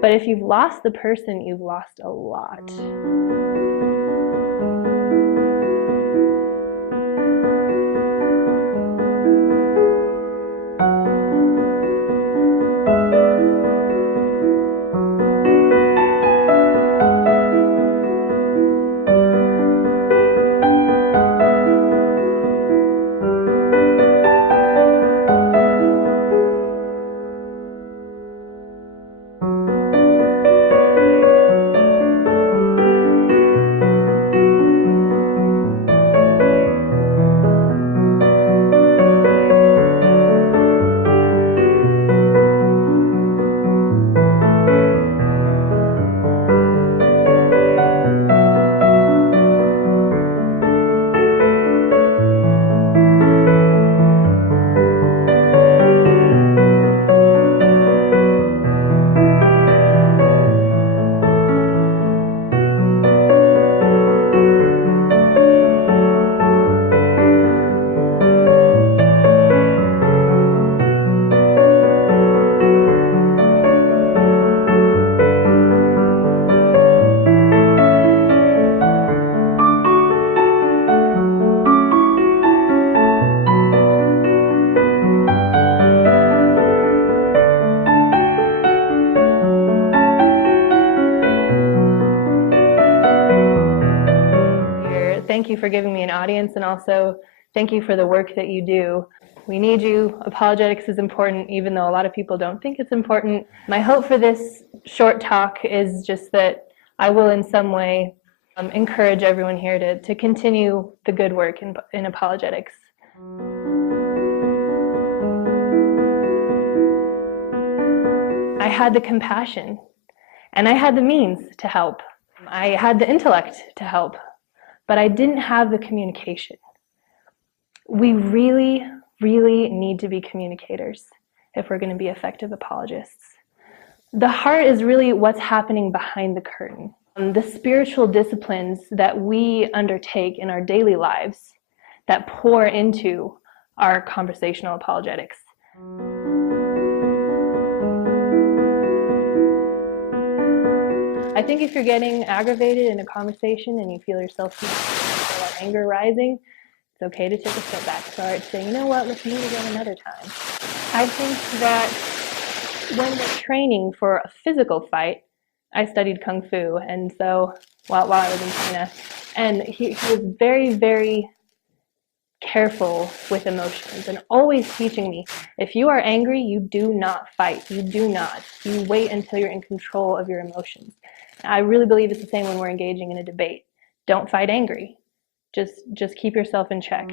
But if you've lost the person, you've lost a lot. Thank you for giving me an audience, and also thank you for the work that you do. We need you. Apologetics is important, even though a lot of people don't think it's important. My hope for this short talk is just that I will in some way encourage everyone here to continue the good work in apologetics. I had the compassion, and I had the means to help. I had the intellect to help, but I didn't have the communication. We really, really need to be communicators if we're going to be effective apologists. The heart is really what's happening behind the curtain. The spiritual disciplines that we undertake in our daily lives that pour into our conversational apologetics. I think if you're getting aggravated in a conversation and you feel yourself that anger rising, it's okay to take a step back. Start saying, you know what, let's meet again another time. I think that when we're training for a physical fight, I studied Kung Fu, and so while I was in China, and he was very, very careful with emotions and always teaching me, if you are angry, you do not fight. You do not. You wait until you're in control of your emotions. I really believe it's the same when we're engaging in a debate. Don't fight angry. Just keep yourself in check.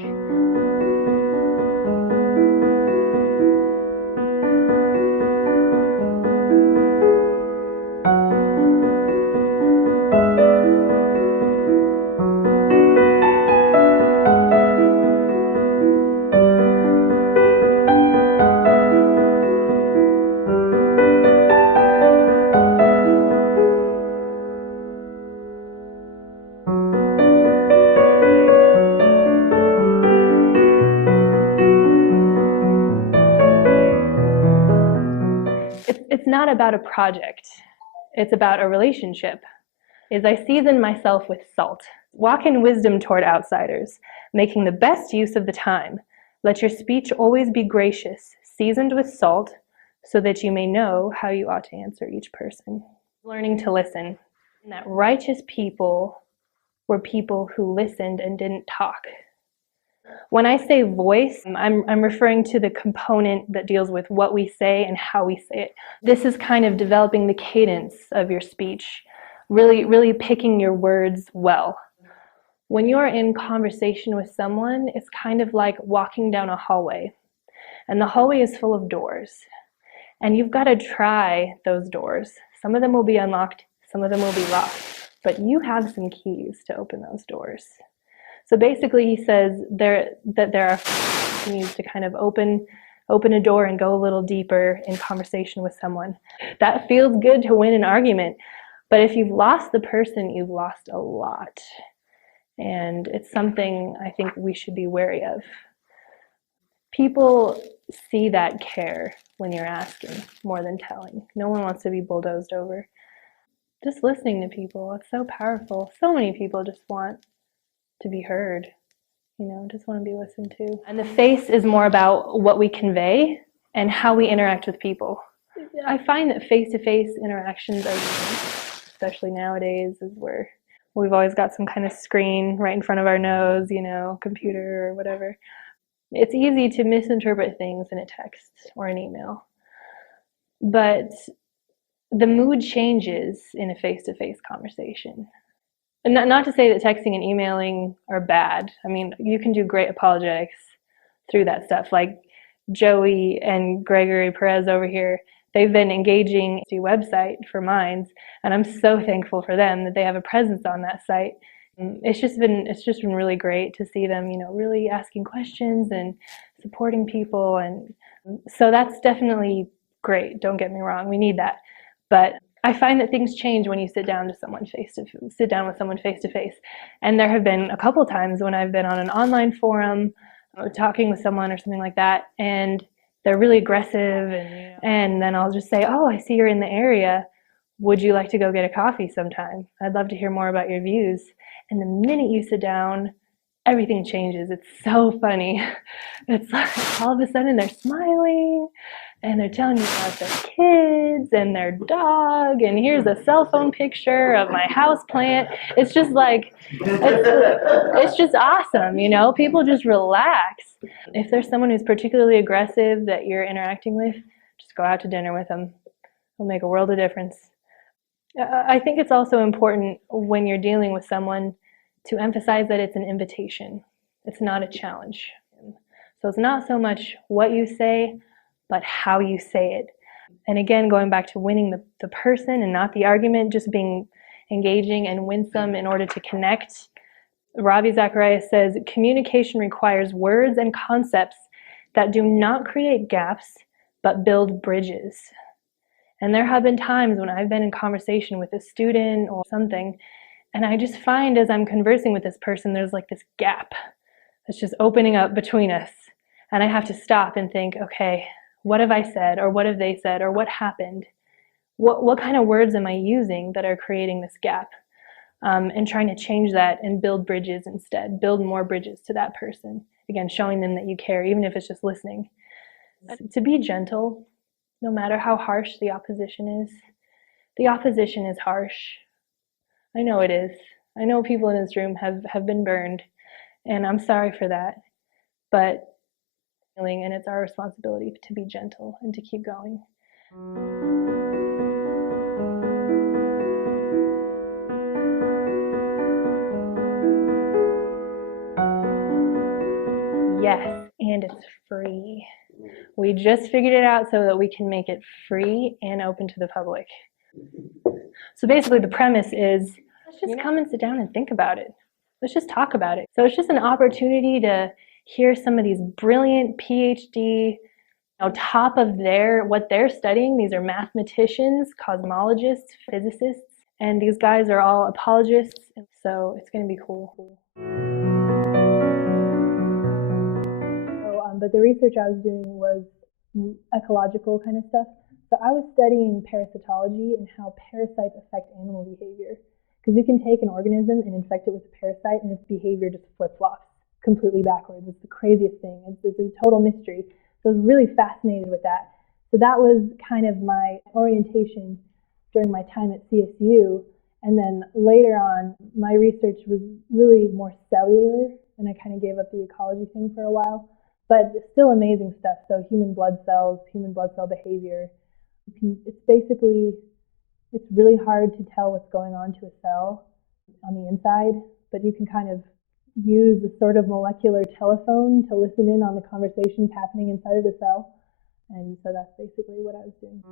It's not about a project. It's about a relationship. Is I season myself with salt. Walk in wisdom toward outsiders, making the best use of the time. Let your speech always be gracious, seasoned with salt, so that you may know how you ought to answer each person. Learning to listen. And that righteous people were people who listened and didn't talk. When I say voice, I'm referring to the component that deals with what we say and how we say it. This is kind of developing the cadence of your speech, really picking your words well. When you're in conversation with someone, it's kind of like walking down a hallway, and the hallway is full of doors, and you've got to try those doors. Some of them will be unlocked, some of them will be locked, but you have some keys to open those doors. So basically he says that there are keys to kind of open a door and go a little deeper in conversation with someone. That feels good to win an argument, but if you've lost the person, you've lost a lot. And it's something I think we should be wary of. People see that care when you're asking more than telling. No one wants to be bulldozed over. Just listening to people, it's so powerful. So many people just want to be heard, just want to be listened to. And the face is more about what we convey and how we interact with people. I find that face-to-face interactions are unique, especially nowadays, is where we've always got some kind of screen right in front of our nose, computer or whatever. It's easy to misinterpret things in a text or an email. But the mood changes in a face-to-face conversation. And not to say that texting and emailing are bad. I mean, you can do great apologetics through that stuff. Like Joey and Gregory Perez over here, they've been engaging the website for Minds, and I'm so thankful for them that they have a presence on that site. It's just been really great to see them, really asking questions and supporting people, and so that's definitely great. Don't get me wrong, we need that. But I find that things change when you sit down with someone face to face. And there have been a couple times when I've been on an online forum talking with someone or something like that, and they're really aggressive, and then I'll just say, "Oh, I see you're in the area. Would you like to go get a coffee sometime? I'd love to hear more about your views." And the minute you sit down, everything changes. It's so funny. It's like all of a sudden they're smiling and they're telling you about their kids and their dog, and here's a cell phone picture of my house plant. It's just like, it's just awesome, people just relax. If there's someone who's particularly aggressive that you're interacting with, just go out to dinner with them. It'll make a world of difference. I think it's also important when you're dealing with someone to emphasize that it's an invitation. It's not a challenge. So it's not so much what you say, but how you say it. And again, going back to winning the person and not the argument, just being engaging and winsome in order to connect. Ravi Zacharias says, communication requires words and concepts that do not create gaps, but build bridges. And there have been times when I've been in conversation with a student or something, and I just find as I'm conversing with this person, there's like this gap that's just opening up between us. And I have to stop and think, okay, what have I said, or what have they said, or what happened? What kind of words am I using that are creating this gap? And trying to change that and build bridges instead, build more bridges to that person. Again, showing them that you care, even if it's just listening. To be gentle, no matter how harsh the opposition is. The opposition is harsh. I know it is. I know people in this room have been burned, and I'm sorry for that. But and it's our responsibility to be gentle and to keep going. Yes, and it's free. We just figured it out so that we can make it free and open to the public. So basically the premise is, let's just come and sit down and think about it. Let's just talk about it. So it's just an opportunity to hear some of these brilliant PhD, top of what they're studying. These are mathematicians, cosmologists, physicists, and these guys are all apologists. So it's going to be cool. But the research I was doing was ecological kind of stuff. So I was studying parasitology and how parasites affect animal behavior. Because you can take an organism and infect it with a parasite and its behavior just flip-flops completely backwards. It's the craziest thing. It's a total mystery. So I was really fascinated with that. So that was kind of my orientation during my time at CSU. And then later on, my research was really more cellular, and I kind of gave up the ecology thing for a while. But still amazing stuff. So human blood cells, human blood cell behavior. It's really hard to tell what's going on to a cell on the inside, but you can kind of use a sort of molecular telephone to listen in on the conversations happening inside of the cell. And so that's basically what I was doing.